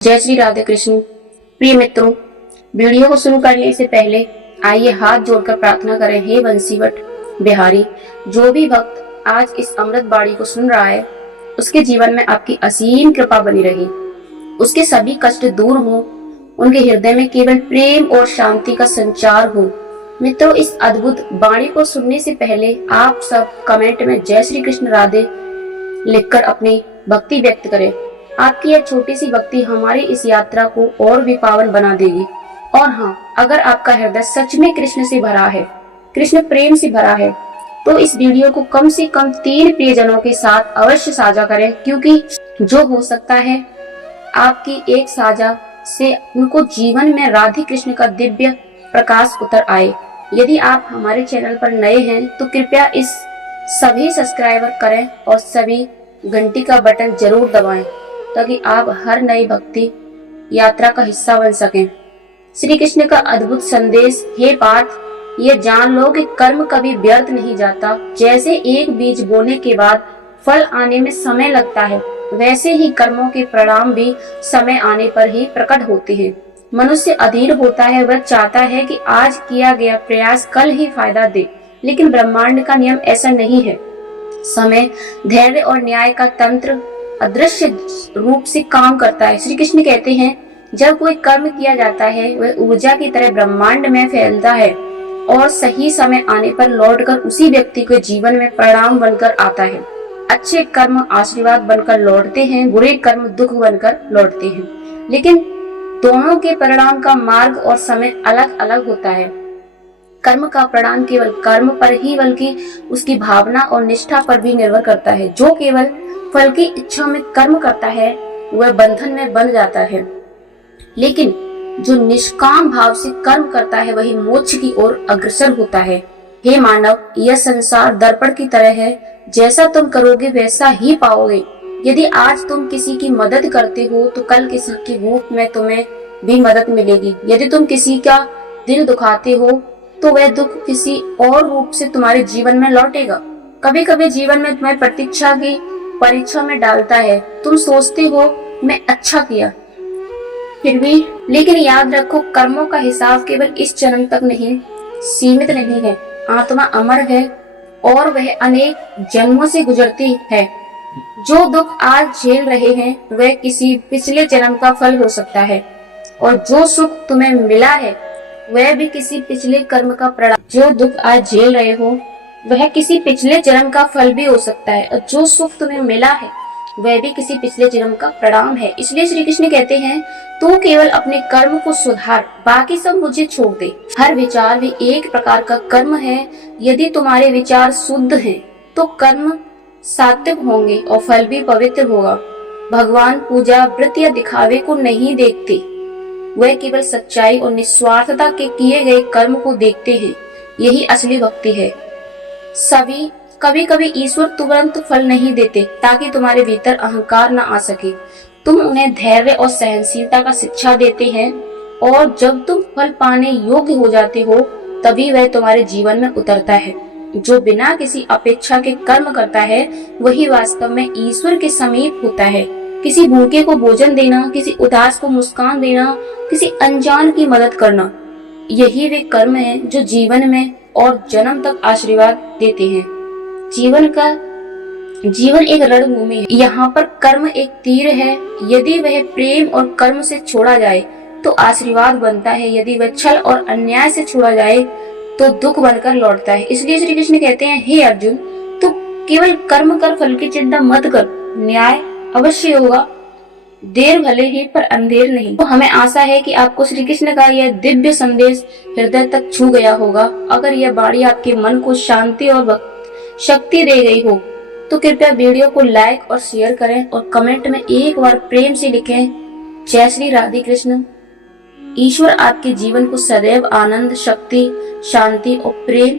जय श्री राधे कृष्ण। प्रिय मित्रों, वीडियो को शुरू करने से पहले आइए हाथ जोड़कर प्रार्थना करें। हे बंसीवट बिहारी, जो भी भक्त आज इस अमृत बाणी को सुन रहा है, उसके जीवन में आपकी असीम कृपा बनी रही, उसके सभी कष्ट दूर हो, उनके हृदय में केवल प्रेम और शांति का संचार हो। मित्रों, इस अद्भुत बाणी को सुनने से पहले आप सब कमेंट में जय श्री कृष्ण राधे लिखकर अपनी भक्ति व्यक्त करें। आपकी यह छोटी सी भक्ति हमारी इस यात्रा को और भी पावन बना देगी। और हाँ, अगर आपका हृदय सच में कृष्ण से भरा है, कृष्ण प्रेम से भरा है, तो इस वीडियो को कम से कम 3 प्रियजनों के साथ अवश्य साझा करें, क्योंकि जो हो सकता है आपकी एक साझा से उनको जीवन में राधे कृष्ण का दिव्य प्रकाश उतर आए। यदि आप हमारे चैनल पर नए हैं तो कृपया इस सभी सब्सक्राइबर करें और सभी घंटी का बटन जरूर दबाएं, ताकि आप हर नई भक्ति यात्रा का हिस्सा बन सकें। श्री कृष्ण का अद्भुत संदेश। हे पार्थ, ये जान लो कि कर्म कभी व्यर्थ नहीं जाता। जैसे एक बीज बोने के बाद फल आने में समय लगता है, वैसे ही कर्मों के परिणाम भी समय आने पर ही प्रकट होते हैं। मनुष्य अधीर होता है, वह चाहता है कि आज किया गया प्रयास कल ही फायदा दे, लेकिन ब्रह्मांड का नियम ऐसा नहीं है। समय, धैर्य और न्याय का तंत्र अदृश्य रूप से काम करता है। श्री कृष्ण कहते हैं, जब कोई कर्म किया जाता है, वह ऊर्जा की तरह ब्रह्मांड में फैलता है और सही समय आने पर लौटकर उसी व्यक्ति के जीवन में परिणाम बनकर आता है। अच्छे कर्म आशीर्वाद बनकर लौटते हैं, बुरे कर्म दुख बनकर लौटते हैं, लेकिन दोनों के परिणाम का मार्ग और समय अलग अलग होता है। कर्म का परिणाम केवल कर्म पर ही बल्कि उसकी भावना और निष्ठा पर भी निर्भर करता है। जो केवल फल की इच्छा में कर्म करता है, वह बंधन में बन जाता है, लेकिन जो निष्काम भाव से कर्म करता है, वही मोक्ष की ओर अग्रसर होता है। हे मानव, यह संसार दर्पण की तरह है, जैसा तुम करोगे वैसा ही पाओगे। यदि आज तुम किसी की मदद करते हो, तो कल किसी के रूप में तुम्हें भी मदद मिलेगी। यदि तुम किसी का दिल दुखाते हो, तो वह दुख किसी और रूप से तुम्हारे जीवन में लौटेगा। कभी कभी जीवन में तुम्हें प्रतीक्षा की परीक्षा में डालता है। तुम सोचते हो मैं अच्छा किया, फिर भी, लेकिन याद रखो, कर्मों का हिसाब केवल इस जन्म तक नहीं सीमित नहीं है। आत्मा अमर है और वह अनेक जन्मों से गुजरती है। जो दुख आज झेल रहे हैं, वह किसी पिछले जन्म का फल हो सकता है, और जो सुख तुम्हें मिला है, वह भी किसी पिछले कर्म का परिणाम। जो दुख आज झेल रहे हो, वह किसी पिछले जन्म का फल भी हो सकता है, और जो सुख तुम्हें मिला है, वह भी किसी पिछले जन्म का परिणाम है। इसलिए श्री कृष्ण कहते हैं, तू केवल अपने कर्म को सुधार, बाकी सब मुझे छोड़ दे। हर विचार भी एक प्रकार का कर्म है। यदि तुम्हारे विचार शुद्ध हैं, तो कर्म सात्विक होंगे और फल भी पवित्र होगा। भगवान पूजा, व्रत या दिखावे को नहीं देखते, वह केवल सच्चाई और निस्वार्थता के किए गए कर्म को देखते हैं। यही असली भक्ति है। कभी कभी ईश्वर तुरंत फल नहीं देते, ताकि तुम्हारे भीतर अहंकार न आ सके। तुम उन्हें धैर्य और सहनशीलता का शिक्षा देते हैं, और जब तुम फल पाने योग्य हो जाते हो, तभी वह तुम्हारे जीवन में उतरता है। जो बिना किसी अपेक्षा के कर्म करता है, वही वास्तव में ईश्वर के समीप होता है। किसी भूखे को भोजन देना, किसी उदास को मुस्कान देना, किसी अनजान की मदद करना, यही वे कर्म हैं जो जीवन में और जन्म तक आशीर्वाद देते हैं। जीवन एक रणभूमि है। यहाँ पर कर्म एक तीर है। यदि वह प्रेम और कर्म से छोड़ा जाए, तो आशीर्वाद बनता है। यदि वह छल और अन्याय से छोड़ा जाए, तो दुख बनकर लौटता है। इसलिए श्री कृष्ण कहते हैं, हे अर्जुन, तू केवल कर्म कर, फल की चिंता मत कर। न्याय अवश्य होगा, देर भले ही पर अंधेर नहीं। तो हमें आशा है कि आपको श्री कृष्ण का यह दिव्य संदेश हृदय तक छू गया होगा। अगर यह बाणी आपके मन को शांति और शक्ति दे गई हो, तो कृपया वीडियो को लाइक और शेयर करें, और कमेंट में एक बार प्रेम से लिखें, जय श्री राधे कृष्ण। ईश्वर आपके जीवन को सदैव आनंद, शक्ति, शांति और प्रेम